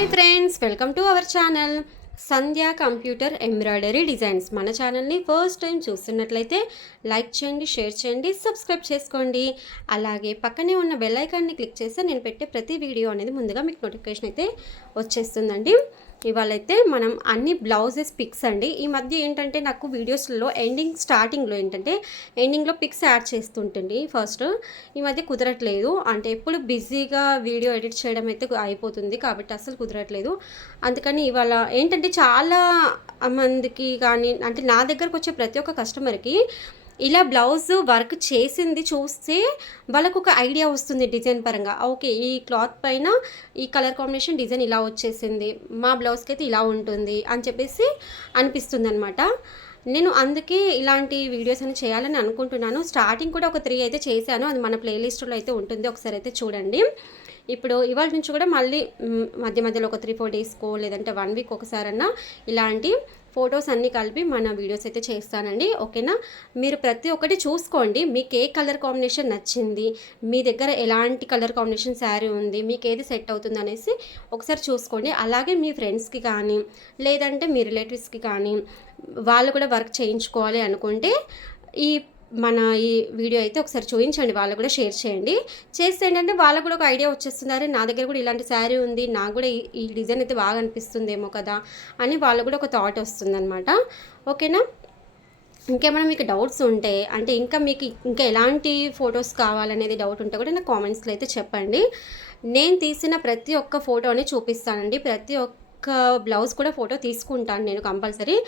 Hi friends, welcome to our channel Sandhya computer embroidery designs. మన ఛానల్ని first time చూస్తున్నట్లయితే like చేయండి, share చేయండి, సబ్స్క్రైబ్ చేసుకోండి. అలాగే పక్కనే ఉన్న బెల్ ఐకాన్ని క్లిక్ చేస్తే నేను పెట్టే ప్రతి వీడియో అనేది ముందుగా మీకు నోటిఫికేషన్ అయితే వచ్చేస్తుందండి. ఇవాళైతే మనం అన్ని బ్లౌజెస్ పిక్స్ అండి. ఈ మధ్య ఏంటంటే నాకు వీడియోస్లో స్టార్టింగ్లో ఏంటంటే ఎండింగ్లో పిక్స్ యాడ్ చేస్తుంటుంది. ఫస్ట్ ఈ మధ్య కుదరట్లేదు, అంటే ఎప్పుడు బిజీగా వీడియో ఎడిట్ చేయడం అయితే అయిపోతుంది కాబట్టి అస్సలు కుదరట్లేదు. అందుకని ఇవాళ ఏంటంటే చాలా మందికి కానీ అంటే నా దగ్గరకు వచ్చే ప్రతి ఒక్క కస్టమర్కి ఇలా బ్లౌజ్ వర్క్ చేసింది చూస్తే వాళ్ళకు ఒక ఐడియా వస్తుంది డిజైన్ పరంగా. ఓకే, ఈ క్లాత్ పైన ఈ కలర్ కాంబినేషన్ డిజైన్ ఇలా వచ్చేసింది, మా బ్లౌజ్కి అయితే ఇలా ఉంటుంది అని చెప్పేసి అనిపిస్తుంది అనమాట. నేను అందుకే ఇలాంటి వీడియోస్ అని చేయాలని అనుకుంటున్నాను. స్టార్టింగ్ కూడా ఒక 3 అయితే చేశాను, అది మన ప్లేలిస్ట్లో అయితే ఉంటుంది, ఒకసారి అయితే చూడండి. ఇప్పుడు ఇవాళ నుంచి కూడా మళ్ళీ మధ్య మధ్యలో ఒక 3-4 డేస్కో లేదంటే 1 వీక్ ఒకసారన్నా ఇలాంటి ఫొటోస్ అన్నీ కలిపి మన వీడియోస్ అయితే చేస్తానండి. ఓకేనా? మీరు ప్రతి ఒక్కటి చూసుకోండి, మీకు ఏ కలర్ కాంబినేషన్ నచ్చింది, మీ దగ్గర ఎలాంటి కలర్ కాంబినేషన్ శారీ ఉంది, మీకు ఏది సెట్ అవుతుంది అనేసి ఒకసారి చూసుకోండి. అలాగే మీ ఫ్రెండ్స్కి కానీ లేదంటే మీ రిలేటివ్స్కి కానీ వాళ్ళు కూడా వర్క్ చేయించుకోవాలి అనుకుంటే మన ఈ వీడియో అయితే ఒకసారి చూపించండి, వాళ్ళకు కూడా షేర్ చేయండి. చేస్తే ఏంటంటే వాళ్ళకు కూడా ఒక ఐడియా వచ్చేస్తున్నారు, నా దగ్గర కూడా ఇలాంటి శారీ ఉంది, నాకు కూడా ఈ డిజైన్ అయితే బాగా అనిపిస్తుందేమో కదా అని వాళ్ళకు కూడా ఒక థాట్ వస్తుందన్నమాట. ఓకేనా? ఇంకేమైనా మీకు డౌట్స్ ఉంటే అంటే మీకు ఇంకా ఎలాంటి ఫొటోస్ కావాలనేది డౌట్ ఉంటే కూడా నాకు కామెంట్స్లో అయితే చెప్పండి. నేను తీసిన ప్రతి ఒక్క ఫోటోని చూపిస్తానండి. ప్రతి ఒక్క బ్లౌజ్ కూడా ఫోటో తీసుకుంటాను నేను కంపల్సరీ.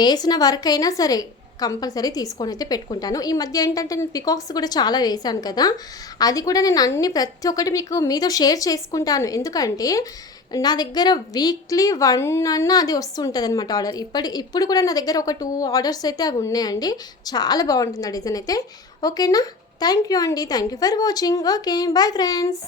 వేసిన వర్క్ అయినా సరే కంపల్సరీ తీసుకొని అయితే పెట్టుకుంటాను. ఈ మధ్య ఏంటంటే నేను పికాక్స్ కూడా చాలా వేశాను కదా, అది కూడా నేను ప్రతి ఒక్కటి మీతో షేర్ చేసుకుంటాను. ఎందుకంటే నా దగ్గర వీక్లీ 1 అన్నా అది వస్తుంటుంది అనమాట ఆర్డర్. ఇప్పుడు కూడా నా దగ్గర ఒక 2 ఆర్డర్స్ అయితే అవి ఉన్నాయండి. చాలా బాగుంటుంది ఆ డిజైన్ అయితే. ఓకేనా? థ్యాంక్ యూ అండి, thank you for watching. Okay, bye friends.